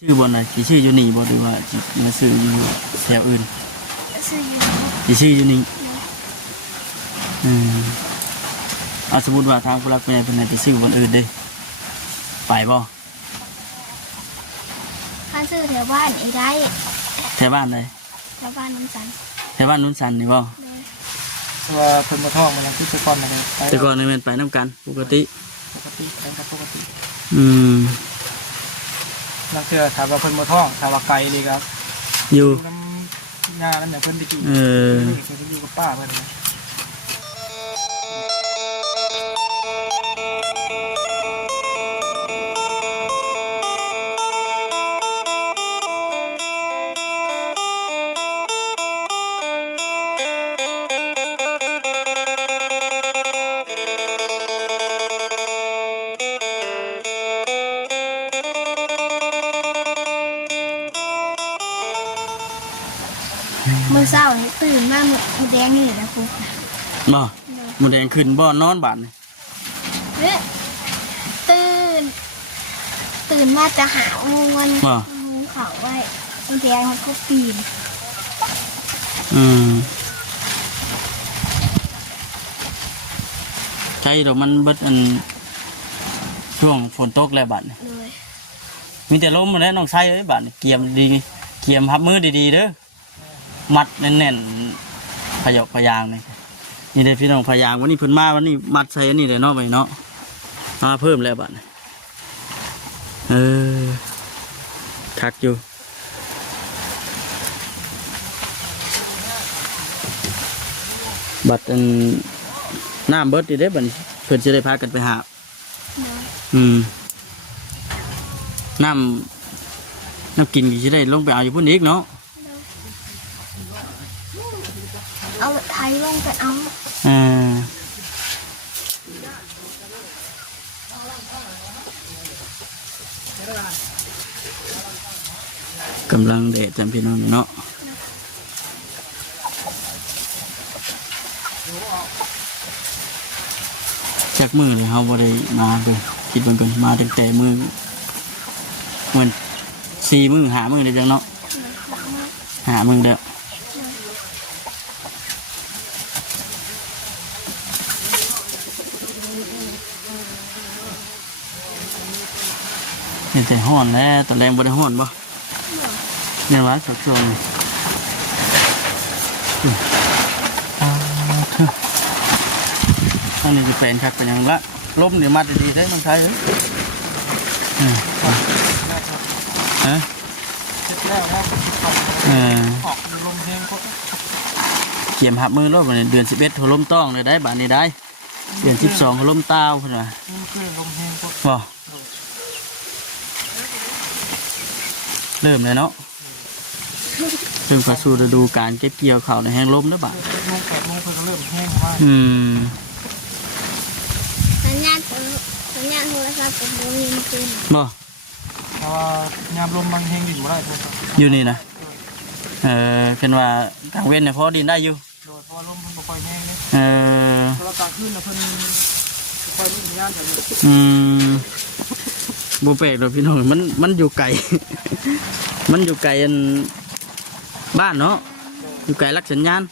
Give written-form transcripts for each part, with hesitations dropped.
ชื่อบนไหนที่ชื่ออยู่นี่บ่หรือว่ามาซื้ออยู่แถวอื่นซื้ออยู่ที่ชื่ออยู่นี่เอาสมมติว่าทางผู้รักผู้ใหญ่เป็นไหนที่ชื่อบนอื่นเด้ไปบ่ข้าซื้อแถวบ้านไอ้ได้แถวบ้านเลยแถวบ้านนุ่นสันแถวบ้านนุ่นสันนี่บ่ตัวเพิ่นมาท่องมันที่แต่ก่อนนะแต่ก่อนนี่มันไปน้ำกันปกติปกติ นักเชื่อถามว่าเพิ่นมาท่องถามว่าไกลดีครับอยู่น้ำงานนั่นอย่างเพิ่นไปกี่เพิ่นอยู่กับป้าเพิ่นนะมือเศร้าตื่นมามือแดงนี่นะครูบ่มือแดงขึ้นบ่นอนบ้านเนี่ยตื่นมาจะหางูมันงูเขาไว้มือแดงมันก็ปีนใช่ดอกมันเบิดอันช่วงฝนตกแล้วบัดมีแต่ลมมาแล้วน้องไส้เอ้ยบัดเกียมดีเกียมพับมือดีๆเด้อมัดแน่นๆพยางเลยนี่ได้พี่น้องพยางวันนี้เพิ่นมาวันนี้มัดใส่อันนี้เลยเนาะไปเนาะมาเพิ่มแล้วบัดคักอยู่บัดอันน้ำเบิดดีได้บัดนี้เพิ่นจะได้พากันไปหาน้ำกินก็จะได้ลงไปเอาอยู่พุ่นอีกเนาะเอาไทยลงไปเอากำลังเดะจำพี่น้องเนาะจากมือเลยเขาบ่ได้มาเลยคิดเบิ่งมาตั้งแต่มือเหมือน4 มื้อ5 มื้อเลยจังเนาะ5 มื้อเด้อแต่ห้อนแล้วตอนแรงบ่ได้ห้อนบ่เนี่ยว่าสักช่วงอันนี้จะเป็นคักเป็นยังละลมเดี๋ยวมาดีๆได้น้องชายเอ้ยฮะออกลมแห้งก็เกี่ยมหับมือรถวันนี้เดือน11ถล่มต้องเลยได้บาทนี้ได้เดือน12ถล่มเต้าเพิ่นว่าลมแห้งก็บ่เริ่มเลยเนาะเริ่มเข้าสู่ฤดูการเก็บเกี่ยวข้าวในแห้งลมแล้วบ่8 โมงเพิ่นก็เริ่มแห้งมากสัญญาณโทรศัพท์กับโมมีจริงบ่เพราะว่ายามลมมันแห้งดินบ่ได้โทรศัพท์อยู่นี่นะเป็นว่ากลางเว้นเนี่ยพอดินได้อยู่โดยพอลมมันบ่ค่อยแห้งเนี่ยเพราะว่ากลางคืนน่ะเพิ่นค่อยมีสัญญาณแบบนี้บ่แปลกดอกพี่น้องมันอยู่ไกล มันอยู่ไกลอันบ้านเนาะอยู่ไกลรักสัญญาณ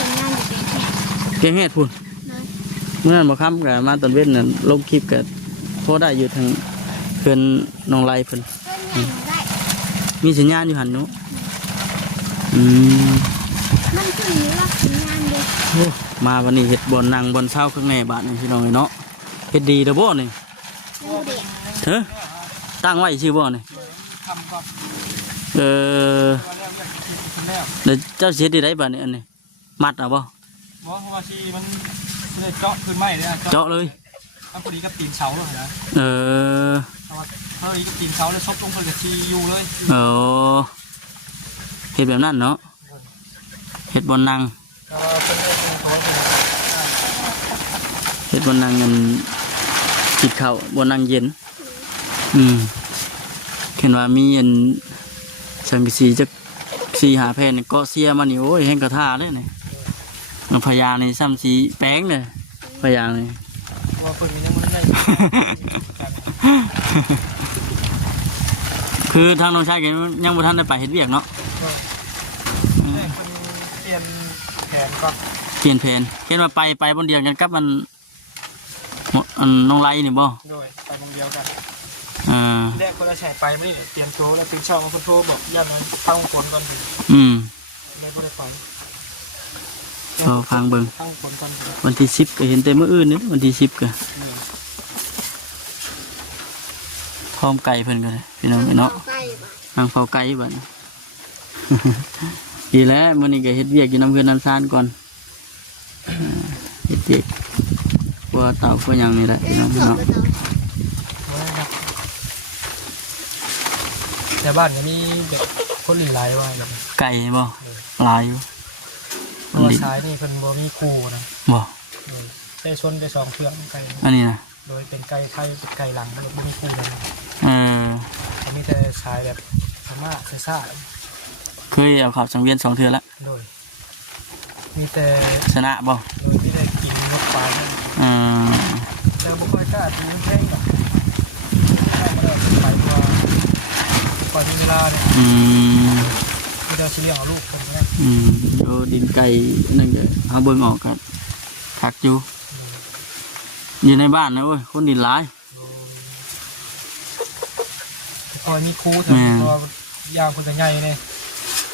สัญญาณเก่งเฮ็ดพุ่นเมื่อนั้นบ่ค่ำก็มาตอนเว้นน่ะลงคลิปก็พอได้อยู่ทางเพิ่นน้องไลเพิ่นมีสัญญาณอยู่หั่นเนาะมันคือมีรักสัญญาณเด้โอ้มาวันนี้เฮ็ดบ่อนนั่งบ่อนเช้าข้างในบ้านนี่พี่น้องเนาะเฮ็ดดีเด้อบ่นี่ตั้งไว้ชื่อบ่นี่เดี๋ยวเจ้าเสียดีได้บ้านนี่อันนี้มัดเอาบ่เพราะว่าที่มันเจาะขึ้นไม้เลยเจาะเลยมันพอดีกับตีนเสาเลยนะพอดีกับตีนเสาแล้วซบลงไปกับทีอยู่เลยเฮ็ดแบบนั้นเนาะเฮ็ดบนนั่งเฮ็ดบนนั่งเงินกินข้าวบนนั่งเย็นเห็นว่ามีอันสังกะสีจะ4-5 แผ่นก็เสียมานี่โอ้ยแห้งกระทาเลยนี่มันพยาในซ้ำสีแป้งเลยพยาใน ว่าเปิดมันยังไม่ได้ คือทางน้องชายก็ยังบ่ทันได้ไปเฮ็ดเวียกเนาะ แม่คนเปลี่ยนแผนก่อน เปลี่ยนแผนเห็นว่าไปบนเดียวกันกับอันน้องไล่นี่บ่ โดยไปวงเดียวกัน อ่า แรกคนละแฉไปไม่ได้เตรียมโทรแล้วตื่นเช้ามาคนโทรบอกย่านั้นตั้งฝนก่อนดิ ไม่ได้ไป ก็ฟังเบิ่ง ตั้งฝนก่อน วันที่10ก็เห็นแต่มื้ออื่นนี่วันที่10ก็พร้อมไก่เพิ่นก็ได้พี่น้องเนาะ ใกล้ปะ ทางเฝ้าไก่บัดนี้ ดีแล้วมื้อนี้ก็เฮ็ดเวียกอยู่นำเพื่อนน้ำซานก่อนเฮ็ดเวียกกลัวเต่าก็ยังนี่แหละพี่น้องเนาะ แต่บ้านก็มีแบบคนหลีหลายว่าแบบ ไก่บ่หลายอยู่ ตัวซ้ายนี่เป็นบ่มีครูนะ บ่ ใช้ชนไปสองเครื่องไก่ อันนี้นะ โดยเป็นไก่ไข่เป็นไก่หลังแล้วบ่มีครูเลย เออ เขามีแต่สายแบบธรรมะซ่า เคยเอาเข้าสังเวียน2เทื่อละ โดยมีแต่ ชนะบ่ โดยที่ได้กินนกปลา อืม แต่บ่ค่อยกล้าตีมันแพงหรอกได้มาได้ไปกว่าก่อนมีเวลาเนี่ย อืม มีแต่สิเลี้ยงเอาลูกคนนี้ โอ้ดินไก่นั่นก็เฮาเบิ่งออกครับคักอยู่อยู่ในบ้านนะเว้ยคนดินหลาย คอยมีครูแต่ตัวยางคนจะใหญ่เนี่ย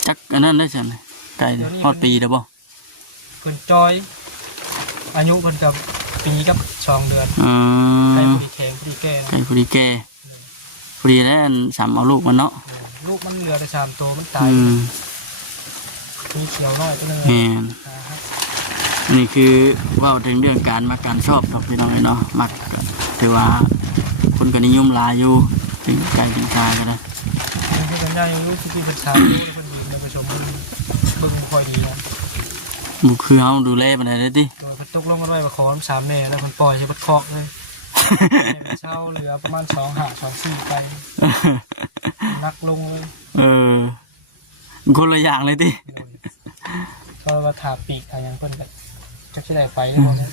จักอันนั้นได้ซั่นไก่นี่ฮอดปีแล้วบ่ เพิ่นจอย อายุเพิ่นกับปีกับ2 เดือน อื ไก่ ม ผู้ดีแข็งผู้ดีแก่นะ ไก่พอดีแก่พอดีแล้วอันสามเอาลูกมันเนาะ ลูกมันเหลือแต่3 ตัวมันตาย อืม มีเขียวน้อยตัวหนึง แม่นนี่คือเว่าถึงเรื่องการมักการชอบดอกพี่น้องเนาะมักก็ถือว่าคนก็นิยมหลายอยู่ถึงไก่ถึงคากันนะ มันคือกันใหญ่ลูกที่เป็นชาวลูกแล้วเพิ่นดีในผสมเบิ่งบ่ค่อยดีนะ บุคือเฮาดูแลปานใดได้ติ โดยเพิ่นตกลงกันไว้ว่าขอ3แม่แล้วเพิ่นปล่อยให้เบิดคอกเลยให้เช่าเหลือประมาณ2 5 2 4ไปนักลงเลย เออคนละอย่างเลยติ ก็ว่าถาปีกทางยังเพิ่นก็จักสิได้ไปหรือบ่เนี่ย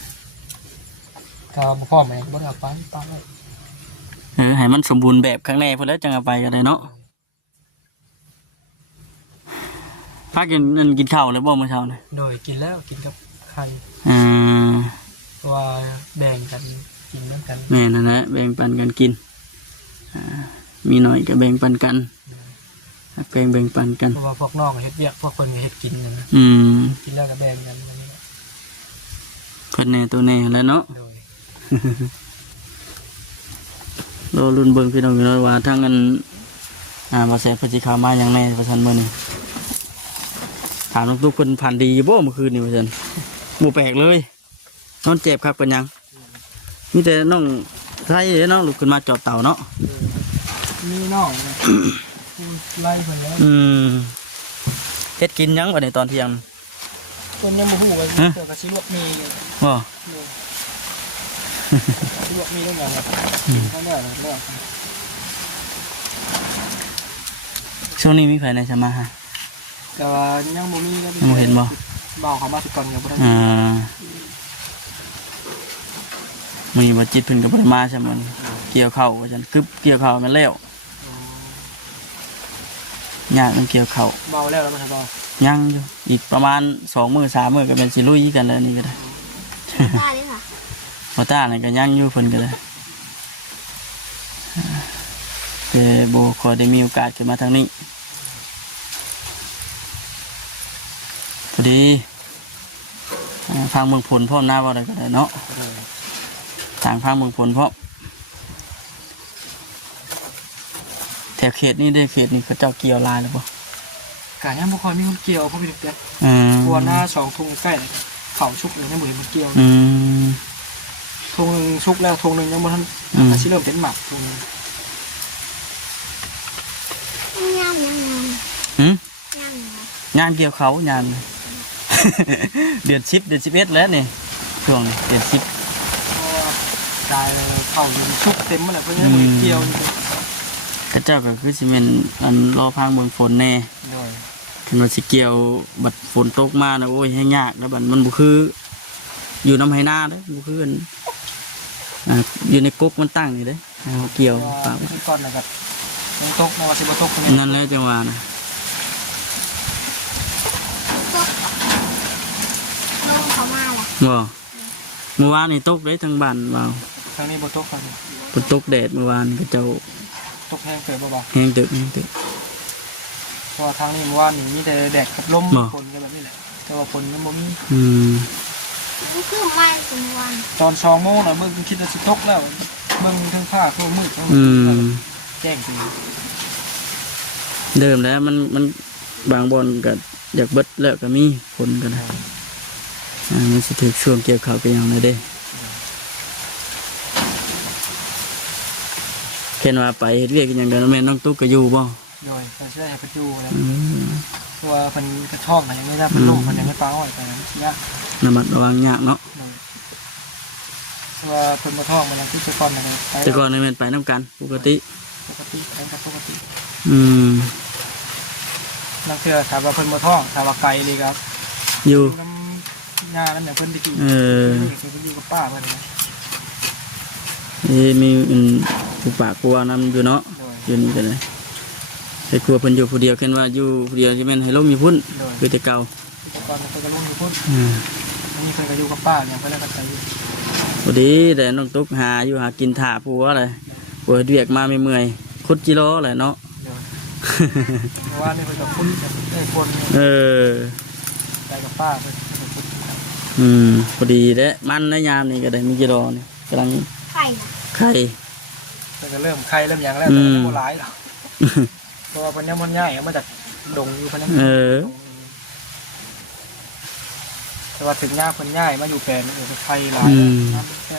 ก็บ่พร้อมให้บ่ได้เอาไปปาเลย ให้มันสมบูรณ์แบบข้างในพุ่นแล้วจังเอาไปกันได้เนาะพากินข้าวเลยบ่เมื่อเช้านี่ โดยกินแล้วกินกับไข่ อ่า เพราะว่าแบ่งกันกินเหมือนกัน แม่นั่นแหละแบ่งปันกันกินมีหน่อยก็แบ่งปันกันแบ่งปันกัน เพราะว่าพวกน้องก็เฮ็ดเวียกพวกคนก็เฮ็ดกินนะ กินแล้วก็แบ่งกันอันนี้ เพิ่นแน่ตัวแน่แล้วเนาะ โดย เรารุ่นเบิ่งพี่น้องอยู่เนาะว่าทั้งอันบ่แซ่บเพิ่นสิเข้ามาหยังแน่ว่าซั่นมื้อนี้ถามน้องตุ๊กเพิ่นผ่านดีอยู่บ่เมื่อคืนนี่ว่าซั่นบ่แปลกเลยนอนเจ็บครับเป็นหยังมีแต่น้องไทยเด้อเนาะลุกขึ้นมาจอดเต่าเนาะ มีน้องนะไล่เพิ่นแล้ว เฮ็ดกินหยังบัดนี้ตอนเที่ยง เพิ่นยังบ่ฮู้ว่าเกี่ยวกับสิลวกมีอยู่ บ่ สิลวกมีต้องอย่างแบบนั่นแหละ ช่วงนี้มีไผในสมาหา ก็ว่ายังบ่มีก็ ยังบ่เห็นบ่ เบาเขามาสิก่อนก็บ่ได้ มีบ่จิตเพิ่นก็บ่ได้มาใช่มั้ยเกี่ยวข้าวว่าซั่นกึบเกี่ยวข้าวแม่นแล้วยากมันเกี่ยวข้าว เบาแล้วมันเบา ยังอยู่อีกประมาณ2 มื้อ 3 มื้อก็เป็นสิลุยกันแล้วนี่ก็ได้ ได้เลยค่ะ บ่ตานี่ก็ยังอยู่เพิ่นก็ได้แต่บ่ค่อยได้มีโอกาสขึ้นมาทางนี้พอดีฟังเมืองผลพร้อมหน้าบ่ได้ก็ได้เนาะทางฟังเมืองผลพร้อมแถวเขตนี้ได้เขตนี้เขาเจ้าเกี่ยวลายหรือเปล่า กะยังบ่ค่อยมีคนเกี่ยวเพราะเป็นเด็ก ก ตัวหน้า2ทุ่งใกล้เขาชุกเลยยังบ่เห็นคนเกี่ยวทุ่งนึงชุกแล้วทุ่งนึงยังบ่ทันก็สิเริ่มเป็นหมักทุ่ง ย่าง งานเกี่ยวเขางาน เดือน10 เดือน11แล้วนี่ช่วงนี้เดือน10 ตายเขาอยู่ชุกเต็มหมดแล้วเพราะยังบ่ได้เกี่ยว เขาเจ้าก็คือสิแม่นอันรอพังเมืองฝนแน่ โดย คันว่าสิเกี่ยวบัดฝนตกมานะโอ้ยให้ยากแล้วบัดมันบ่คืออยู่น้ำไหนาเด้อบ่คืออันอยู่ในกกมันตั้งนี่เด้อเอาเกี่ยว ว่า ฝาก ที่ก่อนนะครับ ยังตกนะว่าสิบ่ตกคน นั่นแหละจังหวะนะ น้องเขามาแหละ บ่เมื่อวานนี่ตกได้ทั้งบ้านเบา ทางนี้บ่ตกครับ ฝนตกแดดเมื่อวานก็เจ้า ตกแห้งเกิดบ่ แห้งตึกแห้งตึก เพราะว่าทางนี้เมื่อวานนี่มีแต่แดดกับลม บ่ ฝนกันแบบนี้แหละแต่ว่าฝนยังบ่มี นี่คือไม้เป็นวัน ตอน2 โมงน่ะเบิ่งคิดว่าสิตกแล้วเบิ่งทั้งผ้าทั่วมืดทั้ง แจ้งจริง เดิมแล้วมันบางบอนก็อยากเบิดแล้วก็มีฝนกันนะมันสิถึกช่วงเกี่ยวข้าวเป็นอย่างไรเด้แค่ว่าไปเฮ็ดเรียกกันอย่างเดียวแม่น้องตุ๊กก็อยู่บ่ โดยเพิ่นสิได้ให้เพิ่นอยู่แล้วเพราะว่าเพิ่นกระชอกน่ะยังไม่ได้เพิ่นลูกเพิ่นยังไม่ปลาอ้อยไปนะสิยาก ระมัดระวังยากเนาะ เพราะว่าเพิ่นบ่ท้องมันยังที่สะก่อนน่ะไป แต่ก่อนนี่แม่นไปน้ำกันปกติ ปกติไปกับปกติ อืม นั่นคือถามว่าเพิ่นบ่ท้องถามว่าไกลดีครับ อยู่ น้ำยานั่นเนี่ยเพิ่นไปกิน เออ เพิ่นอยู่กับป้าเพิ่นนะ มีผู้ปากกลัวนำอยู่เนาะ โดย อยู่นี่กันเลยแต่กลัวเพิ่นอยู่ผู้เดียวแค่ว่าอยู่ผู้เดียวที่แม่นให้ลงอยู่พุ่น โดย คือแต่เก่า แต่ก่อนเพิ่นก็ลงอยู่พุ่น อืม อันนี้เพิ่นก็อยู่กับป้าเนี่ยเพิ่นแล้วก็ไปอยู่ พอดีแต่น้องตุ๊กหาอยู่หากินถ่าผัวอะไรผัวเรียกมาไม่เมื่อยคุดจิโร่แหละเนาะ โดยเพราะว่านี่เพิ่นก็พุ่นไอ้คนเนี่ย เออ ไปกับป้าเพิ่นก็พุ่น พอดีเด้มันในยามนี่ก็ได้มีจิโร่นี่กำลัง ไข่นะ ไข่ เพิ่นก็เริ่มไข้เริ่มหยังแล้วแต่ยังบ่หลายหรอกเพราะว่าเพิ่นยังมันง่ายเอามาจากดงอยู่เพิ่นยัง เออ แต่ว่าถึงยากเพิ่นง่ายมาอยู่แปลนเออไข้หลายน้ำแค่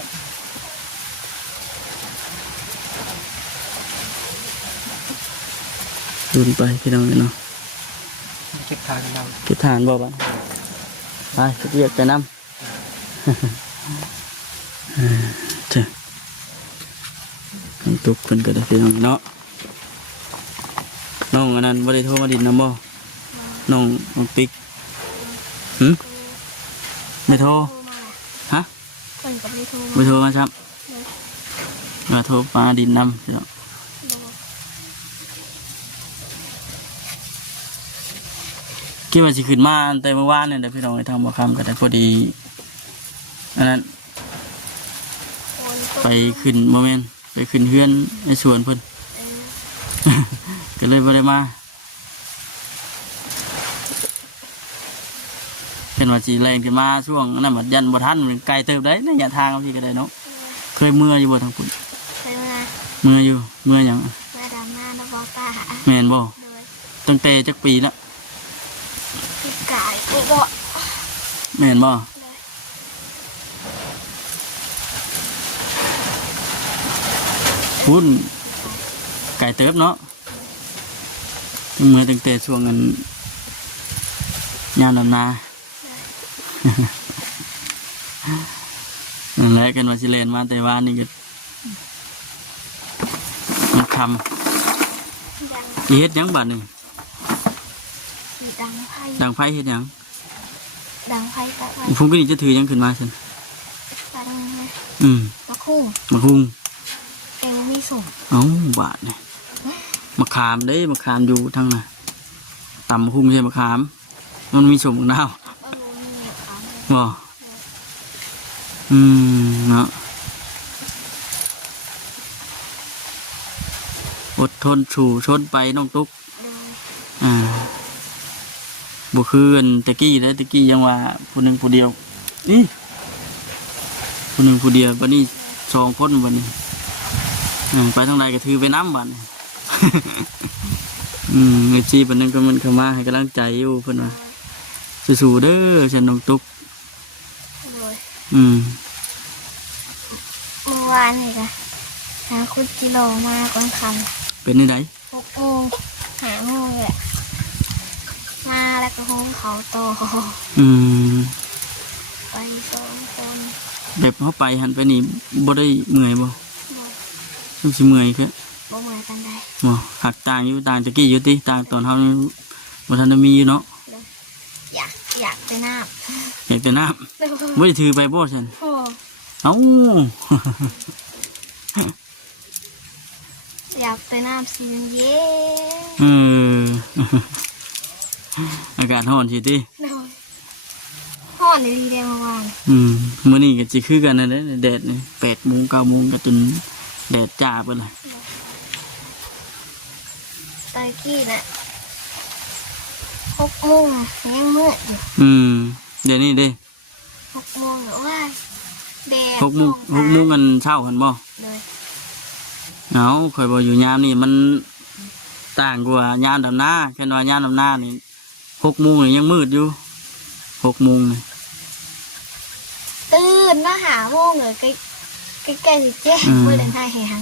ดุนไปพี่น้องเนาะ เก็บทานกันเอา เก็บทานบ่บ้านไปเรียกไปน้ำ เจ้าน้องตุ๊กเพิ่นก็ได้พี่น้องเนาะน้องอันนั้นบ่ได้โทรมาดินน้ำบ่น้องปิ๊กไม่โทร โทรมาแหละ ฮะ เพิ่นก็ไม่โทร ไม่ มา โทรมาครับ เลย มาโทรมาดินน้ำพี่น้อง บอก คิดว่าสิขึ้นมาแต่เมื่อวานเนี่ยเดี๋ยวพี่น้องไปทำบ่คำก็ได้พอดีอันนั้น คนตก ไปขึ้นโมเมนต์ไปขึ้นเฮือนในสวนเพิ่น เออ ก็เลยบ่ได้มาเป็นว่าสิแรงขึ้นมาช่วงนั้นบัดยันบ่ทันมันไกลเติบได้ระยะทางพี่ก็ได้เนาะเคยเมื่ออยู่บ่ทางพุ่น เคยมา เมื่ออยู่เมื่อหยัง เมื่อดำหน้าแล้วบอกตา แม่นบ่ โดย ตั้งแต่จักปีละ พี่กายกูบอก แม่นบ่พุ่นไกลเติบเนาะเมื่อตั้งแต่ช่วงนั้นยามดำนา นั่นแหละกันว่าสิเลนมาแต่ว่านี่ก็มันค ยัง ำอีเฮ็ดหยังบัดนี่ สีดังไพ่ ดังไฟเฮ็ดหยัง ดังไพ่ก็ไพ่ ผมก็นี่จะถือหยังขึ้นมาซั่น ปลาดังนะ ม มะคุ้ง มะฮุง เอวมีส่ง เอ้าบาดนี่มะขามเด้มะขามอยู่ทางน่ะตำมะฮุงใช่มะขาม มันมีสมกับนาว มีครับ บ่เนาะอดทนสู่ชนไปน้องตุ๊ก โดย บ่คืออันตะกี้แล้วตะกี้ยังว่าผู้หนึ่งผู้เดียวนี่ผู้หนึ่งผู้เดียวบัดนี้สองคนบัดนี้ไปทางใดก็ถือไปน้ำบัดนี้ ไอ้จีบัดนึงก็มันเข้ามาให้กำลังใจอยู่เพิ่นว่าสู้ๆเด้อฉันน้องตุ๊ก โดย เมื่อวานนี่ค่ะหาคุณจิโร่มาก่อนค เป็นนี่ได ำ6 โมงหาโมงเลยอะมาแล้วก็ห้องเขาโตอ อืม ไป2 คน แบบเฮาไปหันไปนี่บ่ได้เมื่อยบ่ บ่ มันสิเมื่อยคือ บ่เหมือนกันได้ บ่หักต่างอยู่ต่างตะกี้อยู่ติต่างตอนเฮานี่บ่ทันได้มีอยู่เนาะ อยากไปน้ อยากแต่น้ำ ำ บ่ได้ถือไปบ่ซั่น โอ้ เอ้า อ อยากไปน้ำสีเย็น เออ อากาศร้อนสิติ นอนห่อนดีๆเมื่อวาน มื้อนี้ก็สิคือกันนั่นแหละแดดนี่8 โมง 9 โมงก็จนแดดจ้าไปเลย ตอนกี้น่ะ6 โมงยังมืดอยู่ เดี๋ยวนี้เด้ 6 โมงหรือว่าแดด 6 โมง6 โมงกันเช้าหั่นบ่ เลย เอาข่อยบ่อยู่ยามนี่มันต่างกว่ายามดำนาแค่ว่ายามดำนานี่6 โมงนี่ยังมืดอยู่6 โมงนี่ ตื่นมาหาโมงเลยใกล้ๆสิเจ๊เมื่อเล่นไทยแหง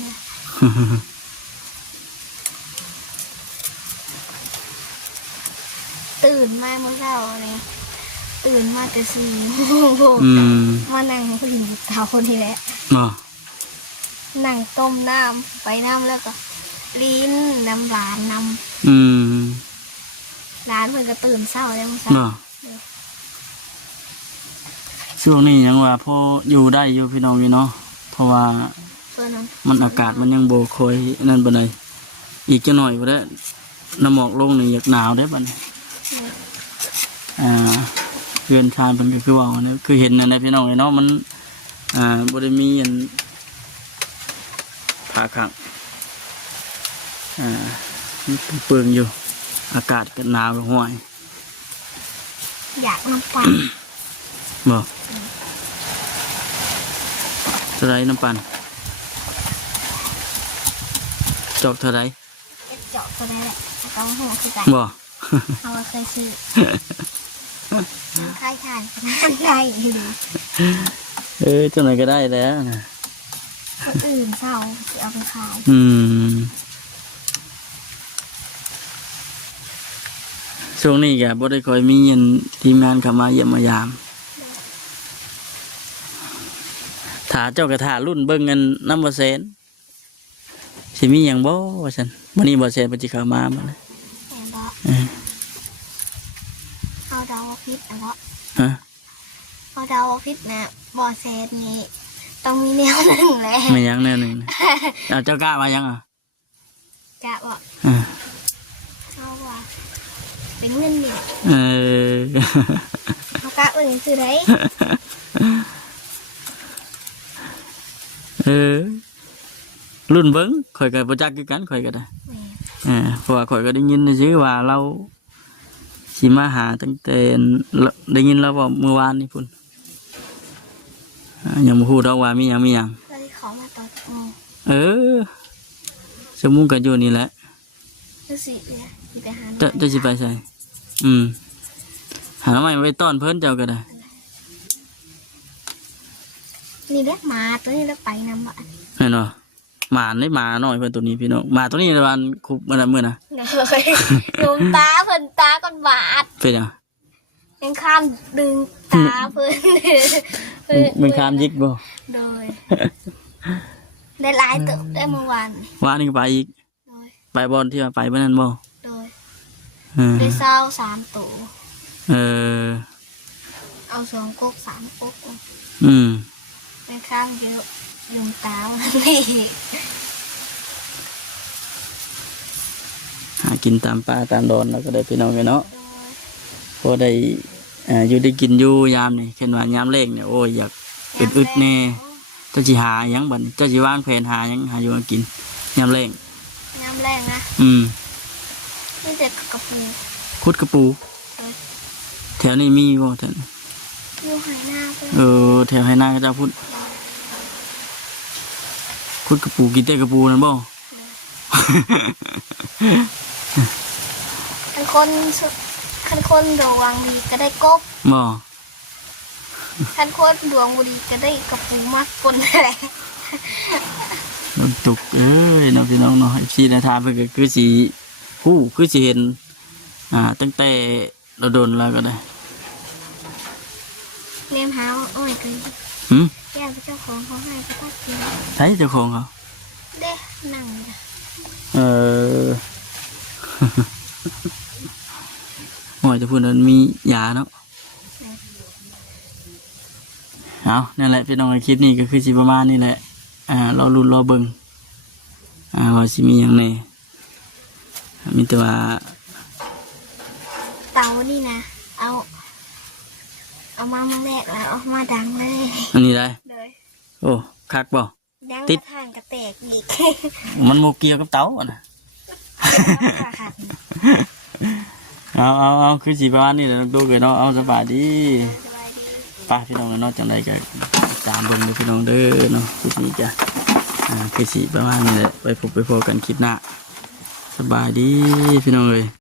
ตื่นมาเมื่อเช้านี่ตื่นมาแต่4 โมงมานั่งผู้หญิงสาวคนนี้แหละ บ่ นั่งต้มน้ำไปน้ำแล้วก็ลิ้นน้ำหวานน้ อืม ำร้านเพิ่นก็ตื่นเช้าแล้วเช้า บ่ช่วงนี้ยังว่าพออยู่ได้อยู่พี่น้องอยู่เนาะเพราะว่า เพิ่นนั้น มันอากาศมันยังบ่ค่อยนั่นปานใดอีกจักหน่อยบ่ได้น้ำหมอกลงนี่อยากหนาวได้บัดนี้เพื่อนชายเพิ่นก็คือว่าเนี่ยคือเห็นนั่นแหละพี่น้องเนาะมันบ่ได้มีอันผ้าขังมันเปลืองอยู่อากาศก็หนาวก็ห้วย อยากน้ำปั่น บ่เท่าไรน้ำปั่นจอกเท่าไร จะเจาะตัวนี้แหละต้องหัวคือกัน บ่ เอามาเคยซื้อใครทานนั่นได้ดู เจ้าหน่อยก็ได้แล้วนะ คนอื่นเศร้าจะเอาไปขาย ช่วงนี้แกบ่ได้คอยมีเงินทีมงานเข้ามาเยี่ยมมายามถ้าเจ้ากระถารุ่นเบิ่งเงินน้ำบ่แสนสิมีหยังบ่ว่าซั่นมื้อนี้บ่แสนเพิ่นสิเข้ามาบ่นะ แอนบอกเอาดาวพิษนะเพราะ ฮะ เอาดาวพิษนะบอเซนนี้ต้องมีแนวหนึ่งแหละ ไม่หยังแน่นึงนะเจ้ากล้าว่าหยังอ่ะ จะบอก อ่า เอาว่าเป็นเงินเนี่ย เออ เขากะเอื่นคือไร รุ่นเบิ้งข่อยกับประจักษ์คือกันข่อยก็ได้เพราะว่าข่อยก็ได้ยินชื่อว่าเราสิมาหาตั้งแต่ได้ยินแล้วว่าเมื่อวานนี่พุ่นยังมาพูดเราว่ามีหยัง เลยขอมาต่อโม สมุงกันอยู่นี่แหละ คือสิเนี่ยสิไปหา จะสิไปใส่หาใหม่ไว้ต้อนเพิ่นเจ้าก็ได้ นี่เล็กมาตัวนี้แล้วไปนำบ้าน เห็นบ่หมาได้หมาหน่อยเพิ่นตัวนี้พี่น้องหมาตัวนี้ในวันคุบเมื่อนะ เลยดวงตาเพิ่นตาก้อนบาด เป็นยัง ยังข้ามดึงตาเพิ่น มันคามยิกบ่ โดยได้หลายตึกได้เมื่อวาน ว่านี่ก็ไปอีก โดย ไปบอลที่ว่าไปเมื่อนั้นบ่ โดย เออ ได้เศร้า3 ตัว เออ เอา2 กุ๊ก3 กุ๊ก อืม เป็นข้างเยอะยุงตาวันนี้ หากินตามป่าตามดอนแล้วก็ได้พี่น้องกันเนาะ โดย พอได้อยู่ได้กินอยู่ยามนี่เช่นว่ายามเล่งเนี่ยโอ้ยอยากอึดๆแน่เจ้าสิหาหยังบัดนี้เจ้าสิวางแผนหาหยังหาอยู่มากินยามเล่ง น้ำแรงนะ นี่เด็กกระปู คุดกระปูแถวนี้มีบ่แถวนี้ อยู่หายหน้าเพื่อน แถวไหนาก็จะพุดคุดกระปูกินแต่กระปูนั่นบ่ คันคนดวงดีก็ได้กบ บ่ คันคนดวงบุรีก็ได้กระปูมากคนแหละ โดนตกน้องพี่น้องเนาะพี่นาทานเพิ่นก็คือสิคือสิเห็นตั้งแต่เราโดนแล้วก็ได้ เลี้ยงหาอ้อยกัน แก้วเจ้าของเขาให้ก็ตักกิน ใช่เจ้าของเขา เด้นั่งจ้ะ หมอจะพูดนั้นมียาเนาะเอานั่นแหละพี่น้องคลิปนี้ก็คือสิประมาณนี้แหละรอลุ้นรอเบิ่ง ว่าสิมีหยังไงมีแต่ว่า เตานี่นะเอามาแรกแล้วเอามาดังเลย อันนี้ได้ เลย โอ้คักบ่ ดัง ติด กระทานกระแตกอีก มันโมเกี่ยวกับเตาอ่ะนะ ค่ะ เอาคือสีประมาณนี้แหละน้องตู้เกิดเนาะเอาสบายดี สบายดี ป้าพี่น้องเนาะจังไรก็ตามเบิ่งดูพี่น้องเด้อเนาะคือสีจ้ะคือสีประมาณนี้แหละไปพบกันคลิปหน้าสบายดีพี่น้องเลย